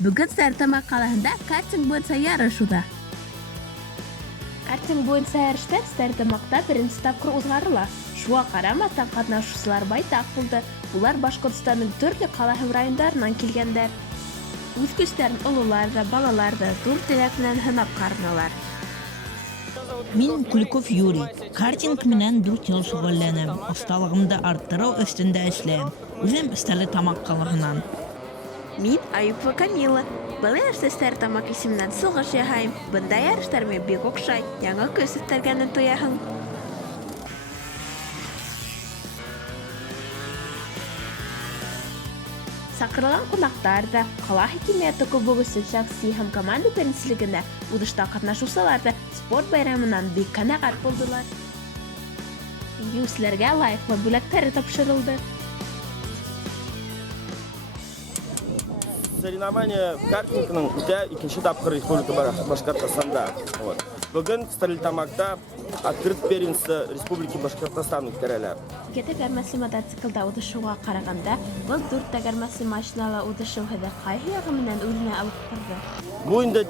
Бүгін Стәрлетамақ қаласында картинг бойынша ярыш уда. Картинг бойынша ярышта Стәрлетамақта бірінші тапқыр узгарыла. Шуға қарамастан катнашучылар байтақ болды. Булар Башкортстанның төрле калаһы райондарынан килгәннәр. Үз көчләрен олылар да, балалар да зур теләк белән һынап карыналар. Мин Куликов Юрий. Картинг менән 4 ел шөгыльләнәм. Осталыгымды арттыру өстендә эшләйм. Үзем Стәрлетамак калаһыннан. Мин Аюпова Камила. Был ярышта Стәрлетамак исеменнән сугыш яһайм. Бында ярыштар миңа бик охшай. Яңа көз өстәлгәнен тояһың. Сакырылган кунактар да, кала хакимияте кубогысы шәхси һәм команда беренчелегендә удышта катнашучылар да спорт байрамыннан бик канәгать булдылар. Юсләргә лайыклы бүләкләр тапшырылды. Соревнования картингның үтә икенче тапкыр республика Башкортостанда. Бүген Стәрлетамакта открыт первенство Республики Башкортостан үткәрәләр. Ике тәгәрмәсле мотоциклда удышуга караганда, был 4 тәгәрмәсле машинала удышу һәдә кайһы ягы менән үрнә алып торды. Бу инде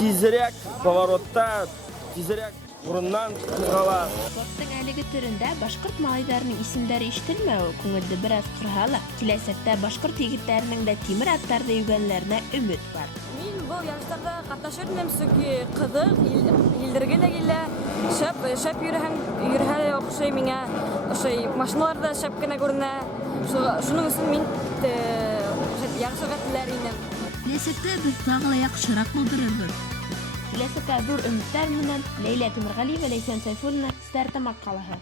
тизрәк поворотта, тизрәк урыннан кузгала. Спорттың әлеге төрендә башкорт малайларының исемдәре ишетелмәү күңелде бераз кырһала. Киләсәктә башкорт егетләренең дә тимер аттарда йөгәннәренә өмет бар. Мин бұл ярыштарда катнашырмын, сөки кызык, елдерге дә килә. Шәп йөрһә охшый миңа. Ошый машиналарда шәп кенә күренә. Шуның өчен мин ярышка теләр идем. Киләсәктә без тагы яхшырак булдырырбыз. Киләсәктә зур өметтәр менән Ләйлә Тимергалиева, Ләйсән Сайфуллина, Стәрлетамак калаһы.